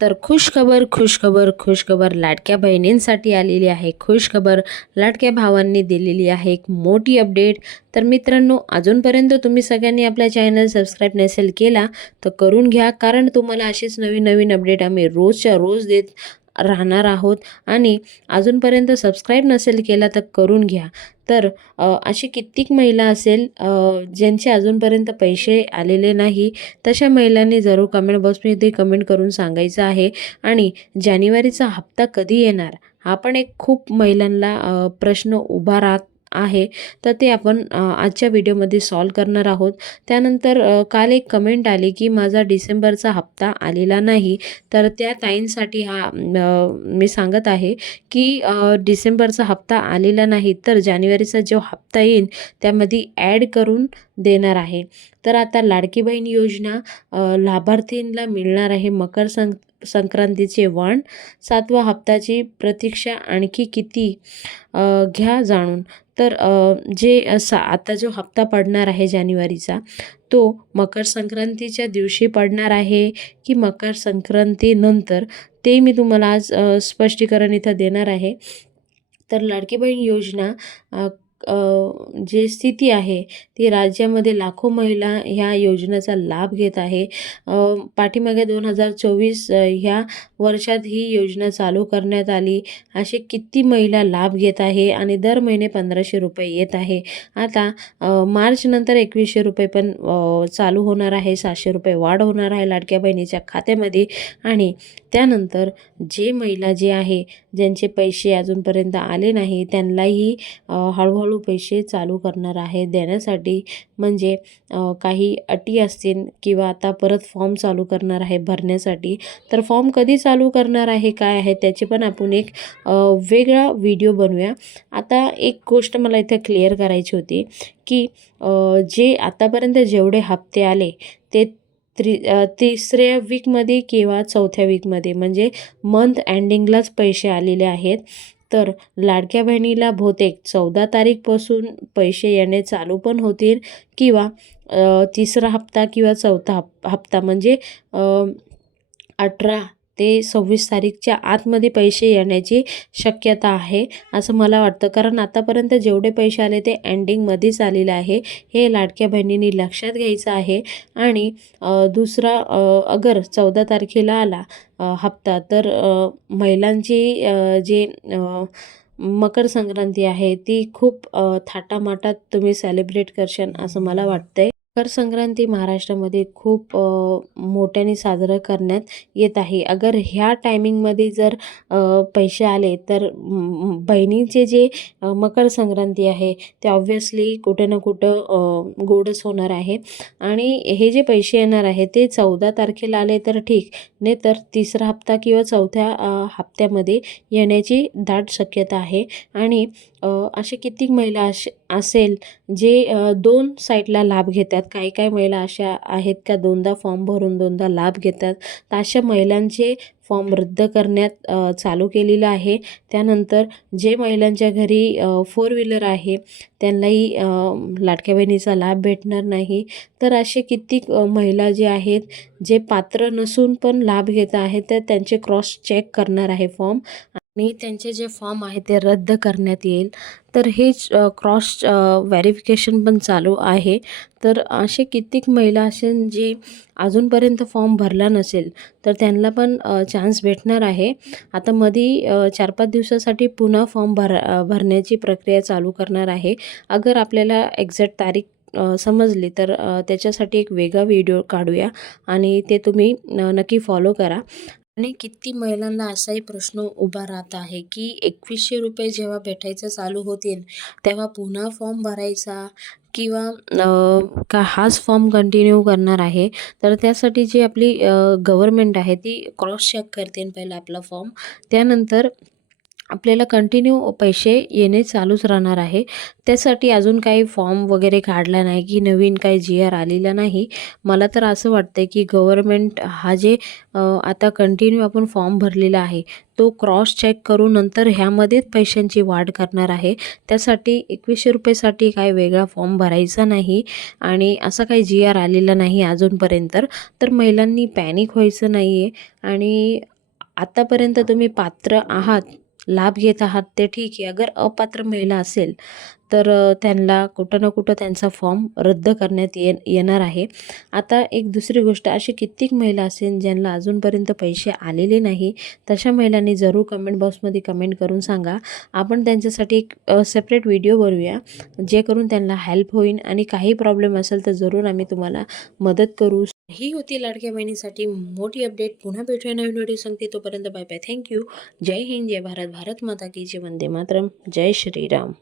तर खुशखबर खुशखबर खुशखबर लाडक्या बहिणींसाठी आलेली आहे. खुशखबर लाडक्या भावांनी दिलेली आहे एक मोठी अपडेट तर मित्रांनो अजूनपर्यंत तुम्ही सगळ्यांनी आपला चॅनल सबस्क्राईब नसेल केला तर करून घ्या. कारण तुम्हाला अशीच नवीन नवीन अपडेट आम्ही रोजच्या रोज देत राहणार आहोत. आणि अजूनपर्यंत सबस्क्राईब नसेल केला तर करून घ्या. तर अशी कित्येक महिला असेल ज्यांचे अजूनपर्यंत पैसे आलेले नाही तशा महिलांनी जरूर कमेंट बॉक्समध्ये कमेंट करून सांगायचं आहे. आणि जानेवारीचा हप्ता कधी येणार? हा पण एक खूप महिलांना प्रश्न उभा राहत. आहे तर ते आपण आजच्या व्हिडिओमध्ये सॉल्व करणार आहोत. त्यानंतर काल एक कमेंट आली की माझा डिसेंबरचा हप्ता आलेला नाही. तर त्या ताईंसाठी हा मी सांगत आहे की डिसेंबरचा हप्ता आलेला नाही तर जानेवारीचा जो हप्ता येईल त्यामध्ये ॲड करून देणार आहे. तर आता लाडकी बहीण योजना लाभार्थींना मिळणार आहे मकर सं संक्रांतीचे वाण सातवा हप्त्याची प्रतीक्षा आणखी किती घ्या जाणून. तर जे असा आता जो हप्ता पडणार आहे जानेवारीचा तो मकर संक्रांतीच्या दिवशी पडणार आहे की मकर संक्रांतीनंतर ते मी तुम्हाला आज स्पष्टीकरण इथं देणार आहे. तर लाडकी बहीण योजना जे स्थिती आहे ती राज्यामध्ये लाखो महिला ह्या योजनेचा लाभ घेत आहे. पाठीमागे दोन हजार चोवीस ह्या वर्षात ही योजना चालू करण्यात आली. असे किती महिला लाभ घेत आहे आणि दर महिने पंधराशे रुपये येत आहे. आता मार्चनंतर एकवीसशे रुपये पण चालू होणार आहे. सातशे रुपये वाढ होणार आहे लाडक्या बहिणीच्या खात्यामध्ये. आणि त्यानंतर जे महिला जे आहे ज्यांचे पैसे अजूनपर्यंत आले नाही त्यांनाही हळूहळू पैसे चालू करणार आहे देण्यासाठी. म्हणजे काही अटी असतील किंवा आता परत फॉर्म चालू करणार आहे भरण्यासाठी तर फॉर्म कधी चालू करणार आहे काय आहे त्याचे पण आपण एक वेगळा व्हिडिओ बनवूया. आता एक गोष्ट मला इथं क्लिअर करायची होती की जे आतापर्यंत जेवढे हप्ते आले ते त्रि तिसऱ्या वीकमध्ये किंवा चौथ्या वीकमध्ये म्हणजे मंथ एंडिंगलाच पैसे आलेले आहेत. तर लाडक्या बहिणीला बहुतेक चौदा तारीखपासून पैसे येणे चालू पण होतील किंवा तिसरा हप्ता किंवा चौथा हप हप्ता म्हणजे अठरा ते सव्वीस तारीखच्या आतमध्ये पैसे येण्याची शक्यता आहे असं मला वाटतं. कारण आतापर्यंत जेवढे पैसे आले ते एंडिंगमध्येच आलेलं आहे. हे लाडक्या बहिणींनी लक्षात घ्यायचं आहे. आणि दुसरा अगर चौदा तारखेला आला हप्ता तर महिलांची जे मकर संक्रांती आहे ती खूप थाटामाटात तुम्ही सेलिब्रेट करशाल असं मला वाटतंय. मकर संक्रांती महाराष्ट्रामध्ये खूप मोठ्याने साजरं करण्यात येत आहे. अगर ह्या टायमिंगमध्ये जर पैसे आले तर बहिणीचे जे मकर संक्रांती आहे ते ऑब्व्हियसली कुठे ना कुठं गोडच होणार आहे. आणि हे जे पैसे येणार आहे ते चौदा तारखेला आले तर ठीक नाही तर तिसरा हप्ता किंवा चौथ्या हप्त्यामध्ये येण्याची दाट शक्यता आहे. आणि असे कित्येक महिला असे असेल जे दोन साईडला लाभ घेतात काही काही महिला अशा आहेत का दोनदा फॉर्म भरून दोनदा लाभ घेतात. तर अशा महिलांचे फॉर्म रद्द करण्यात चालू केलेलं आहे. त्यानंतर जे महिलांच्या घरी फोर व्हीलर आहे त्यांनाही लाटक्या लाडक्या बहिणीचा लाभ भेटणार नाही. तर असे कित्येक महिला जे आहेत जे पात्र नसून पण लाभ घेत आहेत तर त्यांचे क्रॉस चेक करणार आहे फॉर्म आणि त्यांचे जे फॉर्म आहे ते रद्द करण्यात येईल. तर हेच क्रॉस व्हेरिफिकेशन पण चालू आहे. तर असे कित्येक महिला असे जे अजूनपर्यंत फॉर्म भरला नसेल तर त्यांना पण चान्स भेटणार आहे. आता मधी चार पाच दिवसासाठी पुन्हा फॉर्म भर भरण्याची प्रक्रिया चालू करणार आहे. अगर आपल्याला एक्झॅक्ट तारीख समजली तर त्याच्यासाठी एक वेगळा व्हिडिओ काढूया आणि ते तुम्ही न नक्की फॉलो करा. आणि किती महिलांना असाही प्रश्न उभा राहत आहे की एकवीसशे रुपये जेव्हा भेटायचं चालू होतील तेव्हा पुन्हा फॉर्म भरायचा किंवा का हाच फॉर्म कंटिन्यू करणार आहे? तर त्यासाठी जी आपली गव्हर्मेंट आहे ती क्रॉस चेक करते पहिला आपला फॉर्म. त्यानंतर आपल्याला कंटिन्यू पैसे येणे चालूच राहणार आहे. त्यासाठी अजून काही फॉर्म वगैरे काढला नाही की नवीन काही जी आर आलेला नाही. मला तर असं वाटतं की गव्हर्मेंट हा जे आता कंटिन्यू आपण फॉर्म भरलेला आहे तो क्रॉस चेक करून नंतर ह्यामध्येच पैशांची वाढ करणार आहे. त्यासाठी एकवीसशे रुपयेसाठी काय वेगळा फॉर्म भरायचा नाही आणि असा काही जी आर आलेला नाही अजूनपर्यंत. तर महिलांनी पॅनिक व्हायचं नाही आहे आणि आत्तापर्यंत तुम्ही पात्र आहात लाभ घेत आहात ते ठीक आहे. अगर अपात्र महिला असेल तर त्यांना कुठं ना कुठं त्यांचा फॉर्म रद्द करण्यात ये येणार आहे. आता एक दुसरी गोष्ट अशी कित्येक महिला असेल ज्यांना अजूनपर्यंत पैसे आलेले नाही तशा महिलांनी जरूर कमेंट बॉक्समध्ये कमेंट करून सांगा. आपण त्यांच्यासाठी एक सेपरेट व्हिडिओ बनवूया जे करून त्यांना हेल्प होईल आणि काही प्रॉब्लेम असेल तर जरूर आम्ही तुम्हाला मदत करू. ही होती लाडक्या बहिणीसाठी मोठी अपडेट पुन्हा भेटूया नवीन व्हिडिओ सांगते तोपर्यंत बाय बाय थँक्यू जय हिंद जय भारत. भारत माता की जय. वंदे मातरम. जय श्रीराम.